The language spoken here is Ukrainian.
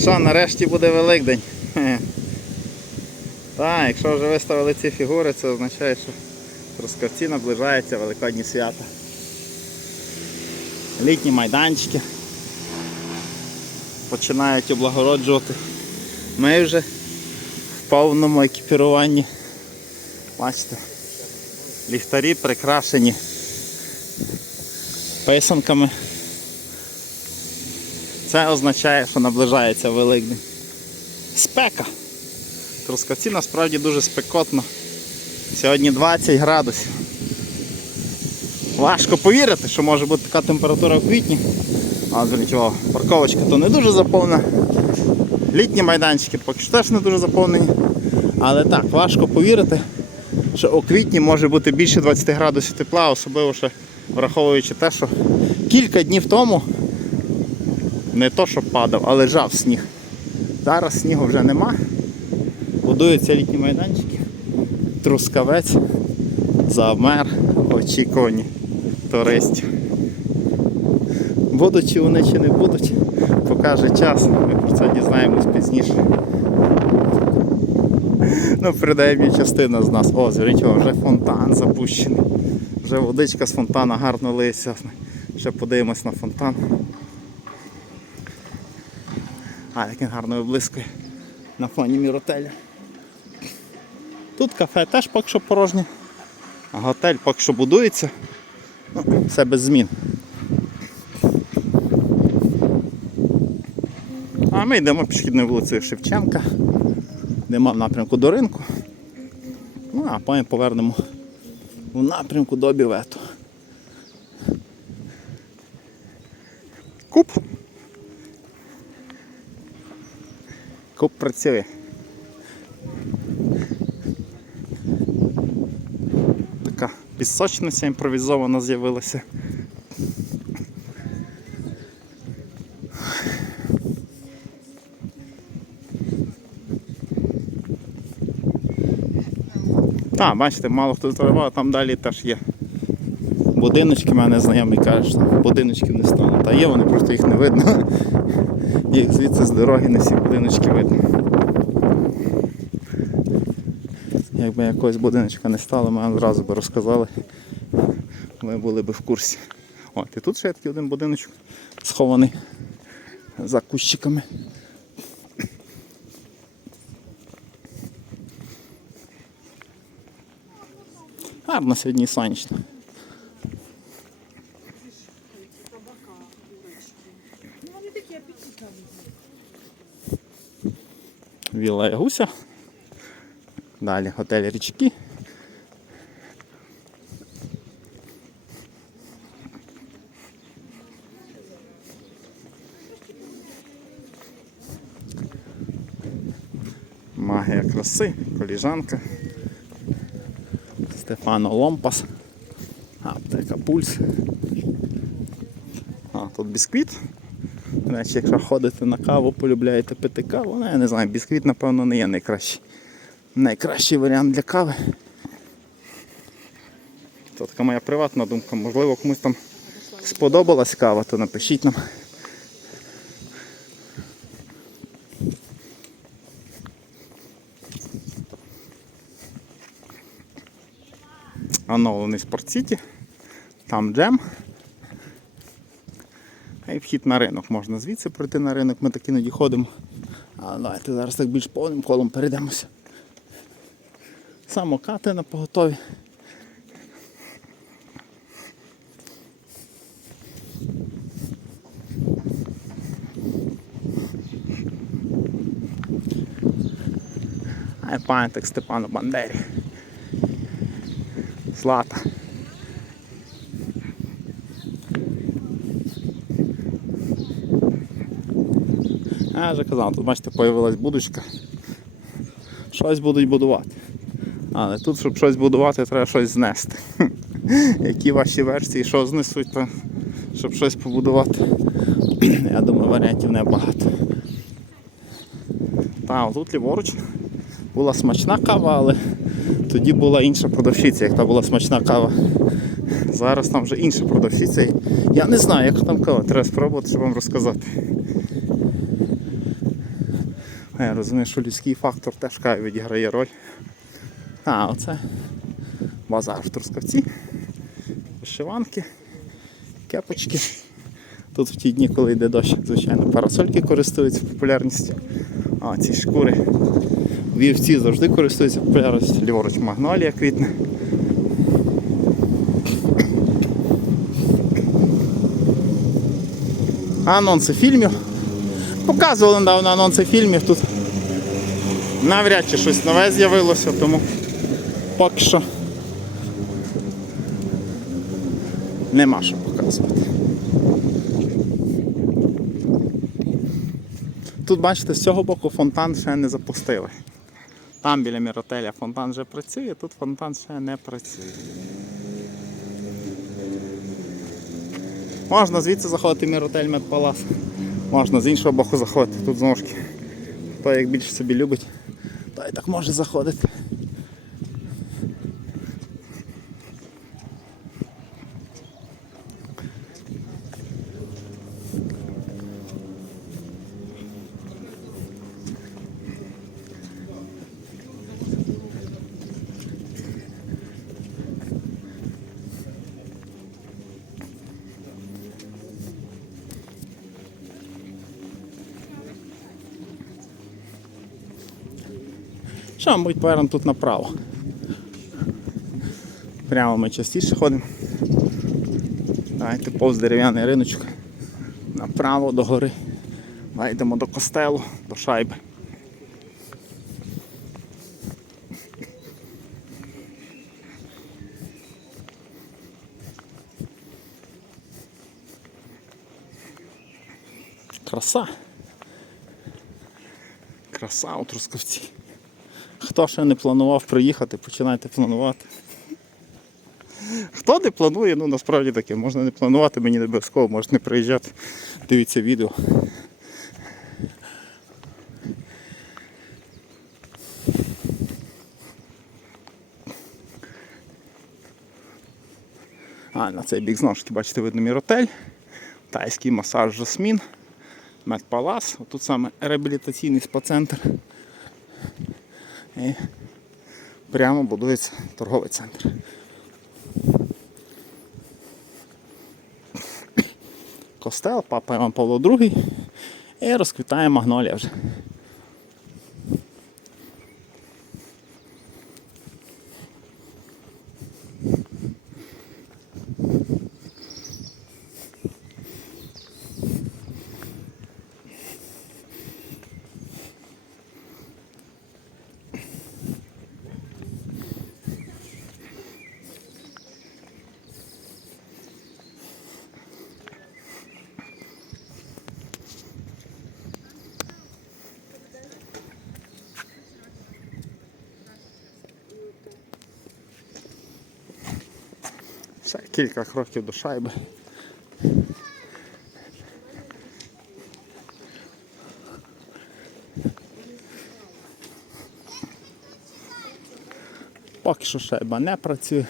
Що, нарешті буде Великдень. Так, якщо вже виставили ці фігури, це означає, що в Трускавці наближаються великодні свята. Літні майданчики починають облагороджувати. Ми вже в повному екіпіруванні. Бачите, ліхтарі прикрашені писанками. Це означає, що наближається Великдень. Спека. Трускавці насправді дуже спекотно. Сьогодні 20 градусів. Важко повірити, що може бути така температура в квітні. А зверніть увагу, парковочка то не дуже заповнена. Літні майданчики поки що теж не дуже заповнені. Але так, важко повірити, що у квітні може бути більше 20 градусів тепла, особливо ще враховуючи те, що кілька днів тому не то, що падав, а лежав сніг. Зараз снігу вже нема. Будуються літні майданчики. Трускавець завмер в очікуванні туристів. Будуть чи вони чи не будуть, покаже час. Ми про це дізнаємось пізніше. Ну, принаймні частина з нас. О, зверніть увагу, вже фонтан запущений. Вже водичка з фонтана гарно лиється. Ще подивимось на фонтан. А, як він гарно виблискує на фоні міротеля. Тут кафе теж поки що порожнє, а готель поки що будується. Ну, все без змін. А ми йдемо пішохідною вулицею Шевченка. Йдемо в напрямку до ринку. Ну, а потім повернемо в напрямку до бівету. Куп. Куп працює. Така пісочниця імпровізована з'явилася. Так, бачите, мало хто здорова, там далі теж є. Будиночки, мене знайомий каже, що будиночків не стало. Та є, вони просто їх не видно. Їх звідси з дороги не всі будиночки видно. Якби якогось будиночка не стало, ми одразу би розказали. Ми були б в курсі. От, і тут ще такий один будиночок схований за кущиками. Гарно сьогодні сонячно. Вілла Ягуся. Далі готель річки. Магія краси, коліжанка. Стефано Ломпас. Аптека Пульс. А, тут бісквіт. Речі, якщо ходите на каву, полюбляєте пити каву, ну я не знаю, бісквіт, напевно, не є найкращий. Найкращий варіант для кави. Це така моя приватна думка. Можливо, комусь там сподобалась кава, то напишіть нам. Оновлений спортсіті. Там джем. І вхід на ринок. Можна звідси пройти на ринок, ми так іноді ходимо. А давайте зараз так більш повним колом перейдемося. Самокати на поготові. А пам'ятник Степану Бандері. Злата. Я вже казав, тут бачите, появилась будочка. Щось будуть будувати. Але тут, щоб щось будувати, треба щось знести. Які ваші версії, що знесуть, то, щоб щось побудувати. Я думаю, варіантів небагато. Та, тут ліворуч була смачна кава, але тоді була інша продавщиця, як та була смачна кава. Зараз там вже інша продавщиця. Я не знаю, як там кава, треба спробувати, щоб вам розказати. Я розумію, що людський фактор теж кай відіграє роль. А, оце базар в Трускавці. Вишиванки, кепочки. Тут в ті дні, коли йде дощ, звичайно, парасольки користуються популярністю. А ці шкури. Вівці завжди користуються популярністю. Ліворуч магнолія квітне. Анонси фільмів. Показували недавно анонси фільмів тут. Навряд чи щось нове з'явилося, тому поки що нема що показувати. Тут, бачите, з цього боку фонтан ще не запустили. Там біля міротеля фонтан вже працює, тут фонтан ще не працює. Можна звідси заходити в міротель Медпалас. Можна з іншого боку заходити. Тут знову ж хто як більше собі любить, той так може заходити. Що, мабуть, повернемо тут направо. Прямо ми частіше ходимо. Давайте повз дерев'яний риночок. Направо до гори. Вийдемо до костелу, до шайби. Краса. Краса у Трускавці. Хто ще не планував приїхати, починайте планувати. Хто не планує, ну насправді таке, можна не планувати, мені не обов'язково, можете не приїжджати. Дивіться відео. А, на цей бік знову ж таки, бачите, видно міротель, тайський масаж Жасмін, медпалас, тут саме реабілітаційний спа-центр. І прямо будується торговий центр. Костел, папа Іван Павло II і розквітає магнолія вже. Ще кілька кроків до шайби. Поки що шайба не працює.